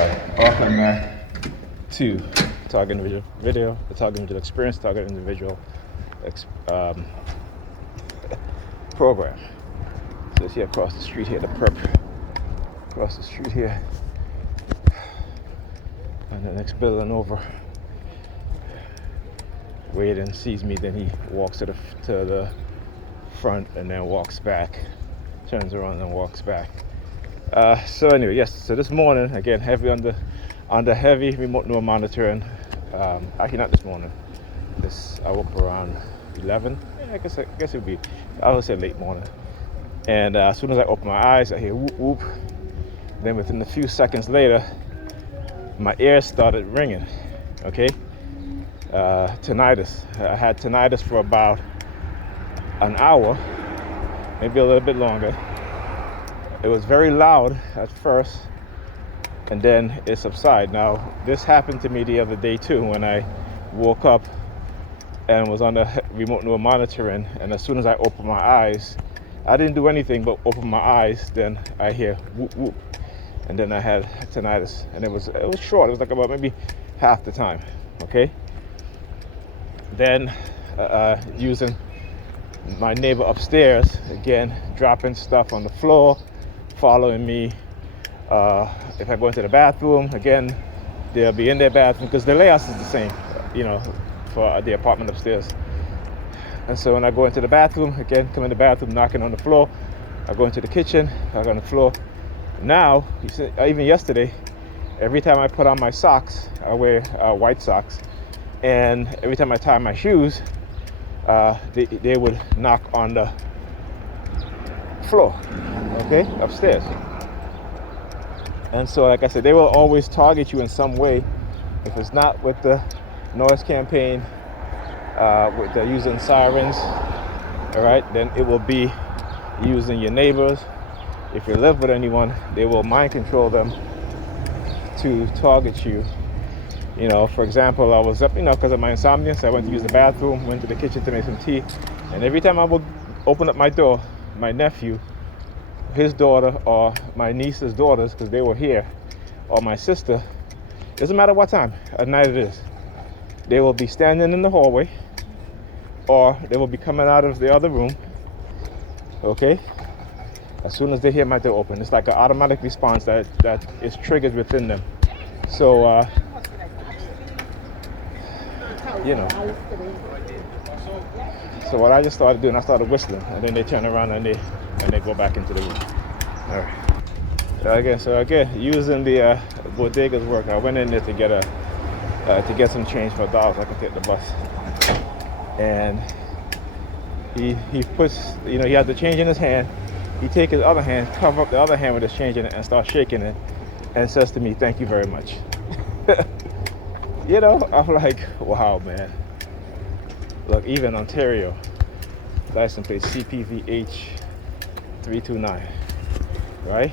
Welcome to Target Individual Video, the Target Individual Experience, Target Individual Program. So it's here across the street here, the perp. Across the street here. And the next building over. Wade and sees me, then he walks to the front and then walks back. Turns around and walks back. So anyway, yes. So this morning, again, heavy under heavy remote neural monitoring. Actually, not this morning. I woke up around 11. Yeah, I guess it would be. I would say late morning. And as soon as I open my eyes, I hear whoop whoop. Then within a few seconds later, my ears started ringing. Okay. Tinnitus. I had tinnitus for about an hour, maybe a little bit longer. It was very loud at first, and then it subsided. Now, this happened to me the other day too, when I woke up and was on the remote neural monitoring, and as soon as I opened my eyes, I didn't do anything but open my eyes, then I hear whoop whoop, and then I had tinnitus, and it was short. It was like about maybe half the time. Okay. Then using my neighbor upstairs, again, dropping stuff on the floor, following me. If I go into the bathroom, again, they'll be in their bathroom because the layout is the same, for the apartment upstairs. And so when I go into the bathroom, again, come in the bathroom, knocking on the floor. I go into the kitchen, knock on the floor. Now, even yesterday, every time I put on my socks, I wear white socks, and every time I tie my shoes, they would knock on the floor, okay, upstairs. And so, like I said, they will always target you in some way. If it's not with the noise campaign, with the using sirens, all right, then it will be using your neighbors. If you live with anyone, they will mind control them to target you. For example, I was up, because of my insomnia, so I went to use the bathroom, went to the kitchen to make some tea, and every time I would open up my door, my nephew, his daughter, or my niece's daughters, because they were here, or my sister, doesn't matter what time at night it is, they will be standing in the hallway, or they will be coming out of the other room, okay, as soon as they hear my door open. It's like an automatic response that is triggered within them. So, so what I just started doing, I started whistling, and then they turn around and they go back into the room. All right. So again, using the bodega's work, I went in there to get some change for $1 I could take the bus. And he puts, he had the change in his hand. He takes his other hand, cover up the other hand with his change in it, and starts shaking it, and says to me, "Thank you very much." I'm like, wow, man. Look, even Ontario, license plate CPVH 329, right?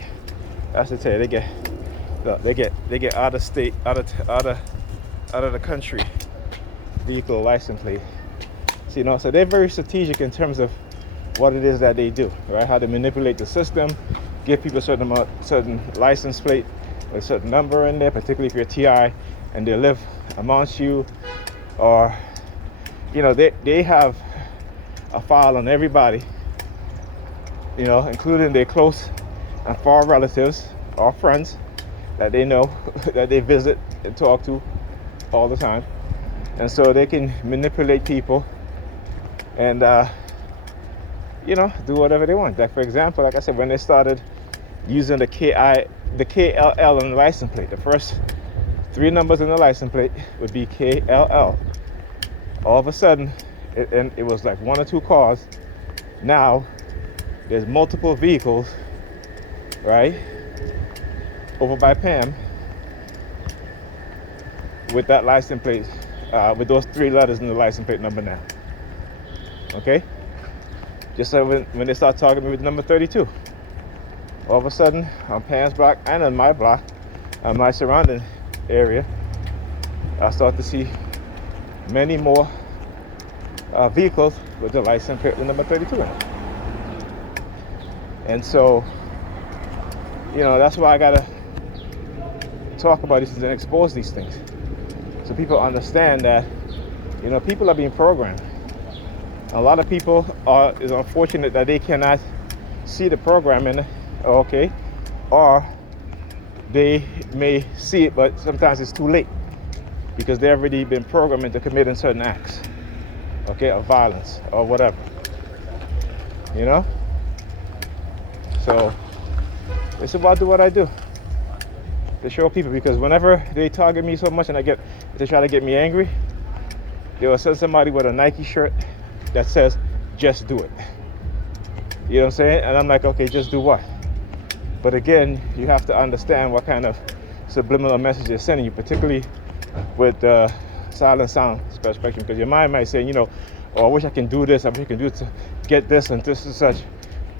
That's to tell you, they get out of state, out of the country vehicle license plate. So they're very strategic in terms of what it is that they do, right? How they manipulate the system, give people certain license plate with a certain number in there, particularly if you're TI and they live amongst you, or they have a file on everybody, including their close and far relatives or friends that they know, that they visit and talk to all the time. And so they can manipulate people and do whatever they want. Like, for example, like I said, when they started using the KLL on the license plate, the first 3 numbers in the license plate would be KLL. All of a sudden, it was like 1 or 2 cars. Now, there's multiple vehicles, right, over by Pam with that license plate, with those 3 letters in the license plate number now. Okay? Just so when they start talking to me with number 32, all of a sudden, on Pam's block and on my block, on my surrounding area, I start to see many more vehicles with the license plate number 32 in it. And so, that's why I gotta talk about these things and expose these things, so people understand that, you know, people are being programmed. A lot of people is unfortunate that they cannot see the programming, okay, or they may see it, but sometimes it's too late because they've already been programmed into committing certain acts, okay, of violence or whatever, you know. So it's about do what I do to show people, because whenever they target me so much and they try to get me angry, they will send somebody with a Nike shirt that says, just do it. You know what I'm saying? And I'm like, okay, just do what? But again, you have to understand what kind of subliminal message they're sending you, particularly with silent sound spectrum, because your mind might say, you know, oh, I wish I can do this, I wish I can do it to get this and this and such.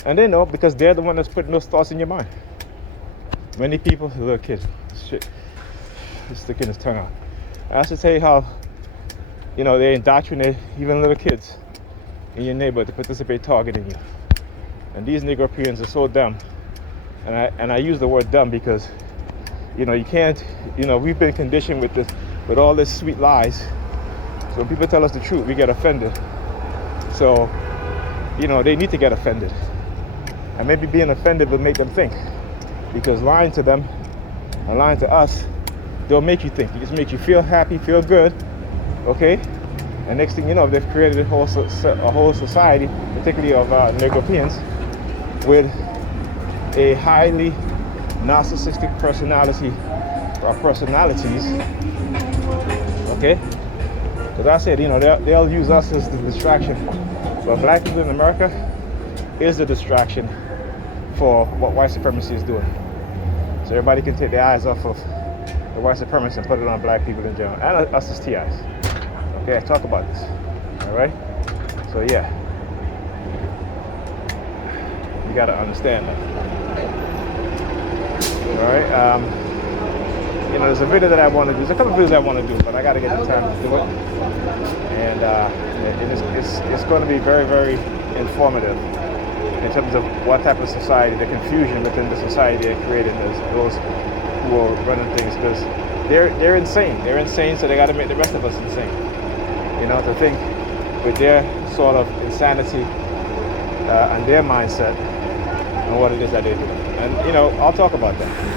And they know, because they're the one that's putting those thoughts in your mind. Many people, little kids, shit, he's sticking his tongue out. I have to tell you how, you know, they indoctrinate even little kids in your neighborhood to participate targeting you. And these Negropeans are so dumb. And I use the word dumb because, you know, you can't, you know, we've been conditioned with all this sweet lies. So when people tell us the truth, we get offended. So, you know, they need to get offended. And maybe being offended will make them think. Because lying to them and lying to us, they'll make you think. It just makes you feel happy, feel good, okay? And next thing you know, they've created a whole society, particularly of Negropeans, with a highly narcissistic personality or personalities, okay? Because I said, you know, they'll use us as the distraction. But black people in America is the distraction for what white supremacy is doing. So everybody can take their eyes off of the white supremacists and put it on black people in general, and us as TIs. Okay, I talk about this. All right. So yeah, you gotta understand that. All right. You know, there's a video that I want to do. There's a couple of videos I want to do, but I gotta get the time to do it. And it's going to be very, very informative in terms of what type of society, the confusion within the society they're creating, those who are running things, because they're insane. They're insane, so they got to make the rest of us insane. You know, to think with their sort of insanity and their mindset and what it is that they do. And, you know, I'll talk about that.